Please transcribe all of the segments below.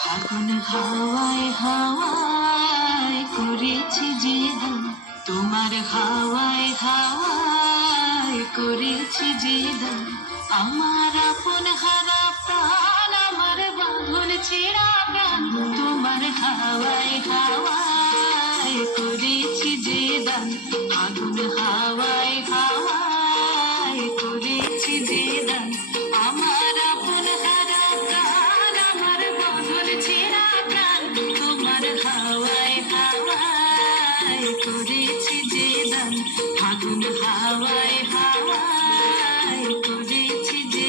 ফাগুন হাওয়ায় করেছি যে তোমার হাওয়ায় হাওয়ায় করেছি যে আমার আমার তোমার হাওয়ায় করেছি যে ফাগুন হাওয়ায় হাওয়ায় করেছি যে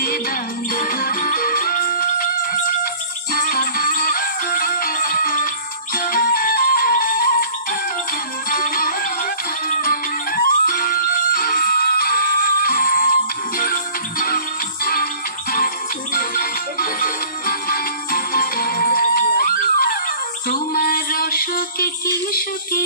তোমার রসকে কি সুখে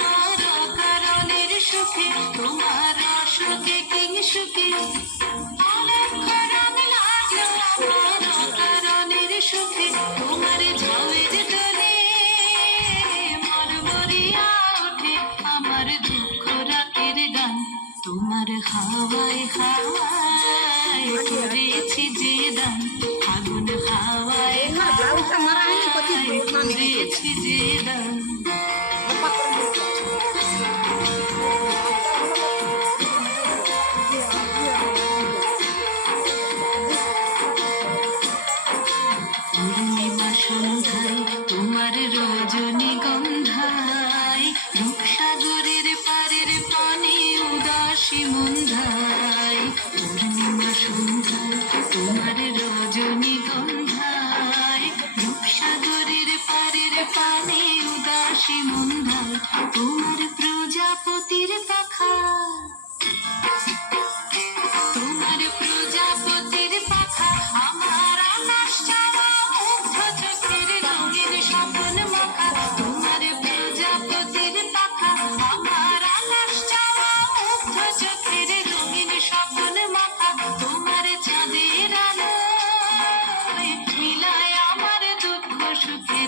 আমার কারণের সুখে তোমার রসকে কি সুখে। অলক্ষরণ লাগল আমার কারণের সুখে তোমার ঝাউয়ের দলে মরমরিয়া ওঠে আমার দুঃখ রাতের গান। তোমার হাওয়ায় হাওয়ায় করেছি যে দান। ফাগুন হাওয়ায় হাওয়ায় করেছি যে দান। উদাসী মন্ধায়